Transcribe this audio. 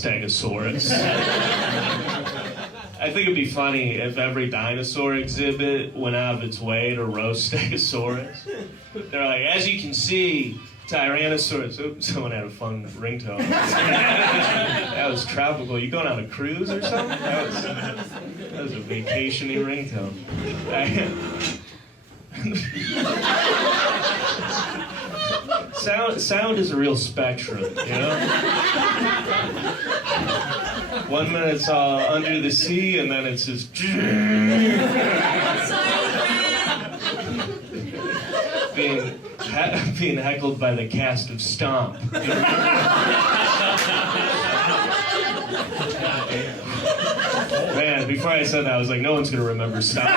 Stegosaurus. I think it'd be funny if every dinosaur exhibit went out of its way to roast Stegosaurus. They're like, as you can see, Tyrannosaurus. Oops, someone had a fun ringtone. That was tropical. You going on a cruise or something? That was a vacation-y ringtone. Sound is a real spectrum, you know? 1 minute it's under the sea, and then it's just being heckled by the cast of Stomp. Man, before I said that, I was like, no one's gonna remember Stomp.